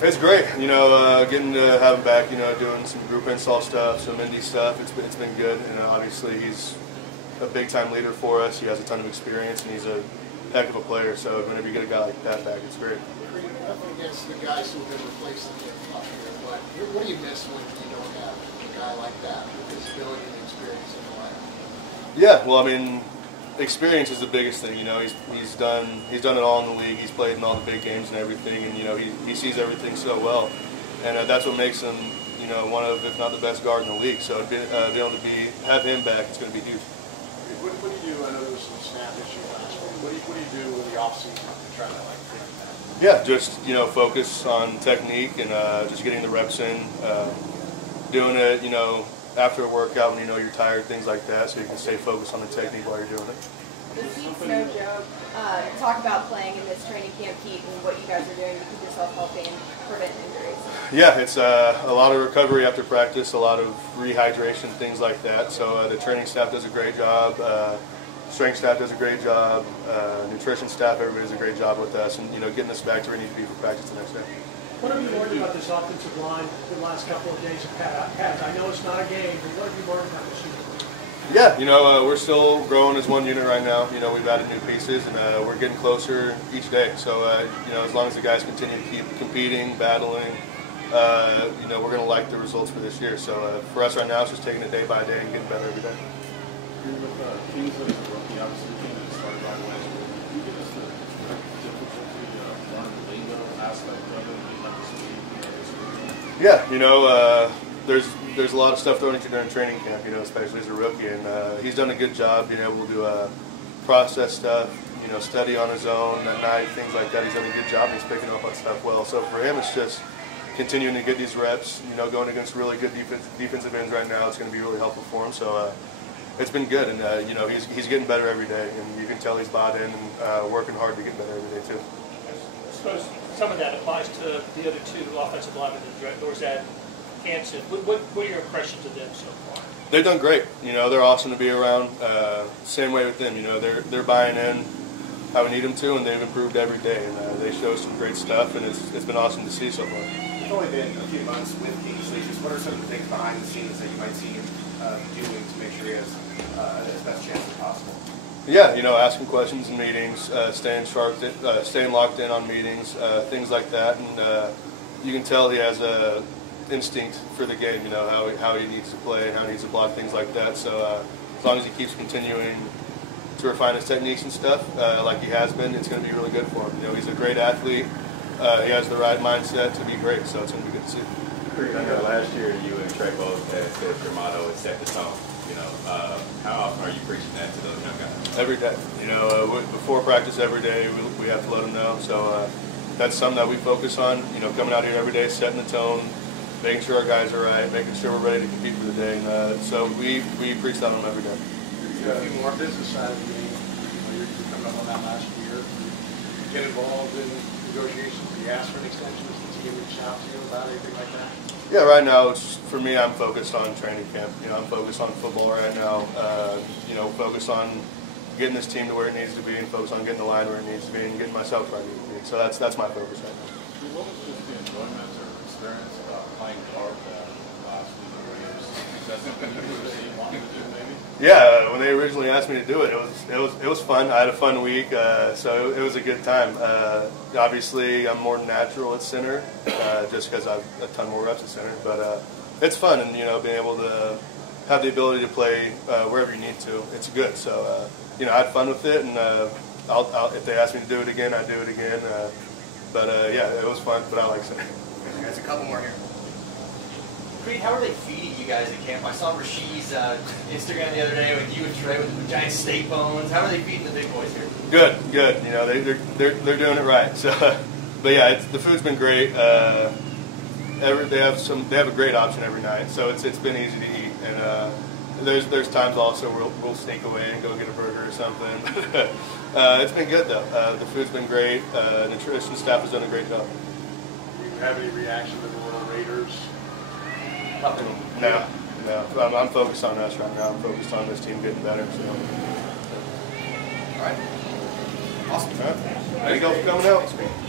It's great, getting to have him back, doing some group install stuff, some indie stuff. It's been good, and obviously he's a big time leader for us. He has a ton of experience, and he's a heck of a player. So whenever you get a guy like that back, it's great. Nothing against the guys who have been replacing him up here, but what do you miss when you don't have a guy like that with his ability and experience in the lineup? Yeah, well, I mean, experience is the biggest thing. He's done it all in the league. He's played in all the big games and everything, and he sees everything so well, and that's what makes him one of, if not the best guard in the league. So being able to have him back, it's going to be huge. What do you do? I know there was some snap issue last week. What do you do in the offseason to try to fix that? Yeah, just focus on technique and just getting the reps in, doing it after a workout when you're tired, things like that, so you can stay focused on the technique while you're doing it. This heat's no joke. Talk about playing in this training camp heat and what you guys are doing to keep yourself healthy and prevent injuries. Yeah, it's a lot of recovery after practice, a lot of rehydration, things like that. So the training staff does a great job. Strength staff does a great job. Nutrition staff, everybody does a great job with us, and getting us back to where we need to be for practice the next day. What have you learned about this offensive line the last couple of days of pads? I know it's not a game, but what have you learned about this unit? Yeah, we're still growing as one unit right now. We've added new pieces, and we're getting closer each day. So, as long as the guys continue to keep competing, battling, we're going to like the results for this year. So, for us right now, it's just taking it day by day and getting better every day. With Kingsley as a rookie, obviously he came in and started right away. Can you give us the difficulty learning the lingo aspect of it? Yeah, there's a lot of stuff thrown at you during training camp, especially as a rookie, and he's done a good job being able to process stuff, study on his own at night, things like that. He's done a good job, and he's picking up on stuff well. So for him, it's just continuing to get these reps, going against really good defensive ends right now. It's going to be really helpful for him. So it's been good, and he's getting better every day, and you can tell he's bought in and working hard to get better every day too. I suppose some of that applies to the other two offensive linemen, Dorzat, Hansen. What are your impressions of them so far? They've done great. They're awesome to be around. Same way with them. They're buying in how we need them to, and they've improved every day. And they show some great stuff, and it's been awesome to see so far. It's only been a few months with Kingsley. Just what are some of the things behind the scenes that you might see him doing to make sure he has his best chance as possible? Yeah, asking questions in meetings, staying sharp, staying locked in on meetings, things like that, and you can tell he has a instinct for the game. How he needs to play and how he needs to block, things like that. So as long as he keeps continuing to refine his techniques and stuff, like he has been, it's going to be really good for him. He's a great athlete. He has the right mindset to be great, so it's going to be good to see. Last year, you and Trey both had said your motto is set the tone. How often are you preaching that to those young guys? Every day. Before practice every day, we have to let them know. So that's something that we focus on. Coming out here every day, setting the tone, making sure our guys are right, making sure we're ready to compete for the day. And so we preach that on them every day. The more business side of the game, you're coming up on that last year. You get involved in negotiations. Do you ask for an extension? Does the team reach out to you about anything like that? Yeah, right now, for me, I'm focused on training camp. I'm focused on football right now. Focused on getting this team to where it needs to be, and focused on getting the line where it needs to be, and getting myself where I need to be. So that's my focus right now. What was just the enjoyment or experience about playing guard that last week of games? Is that something you really wanted to do, maybe? Yeah, when they originally asked me to do it, it was fun. I had a fun week, so it was a good time. Obviously, I'm more natural at center, just because I've a ton more reps at center. But it's fun, and being able to have the ability to play wherever you need to, it's good. So I had fun with it, and if they ask me to do it again, I'd do it again. Yeah, it was fun, but I like center. There's a couple more here. Creed, how are they feeding you guys at camp? I saw Rashid's Instagram the other day with you and Trey with giant steak bones. How are they feeding the big boys here? Good. They're doing it right. So, but yeah, the food's been great. They have a great option every night, so it's been easy to eat. And there's times also we'll sneak away and go get a burger or something. It's been good though. The food's been great. Nutrition staff has done a great job. Do you have any reaction to the little Raiders? No. I'm focused on us right now. I'm focused on this team getting better. So. All right. Awesome. All right. There you go for coming out.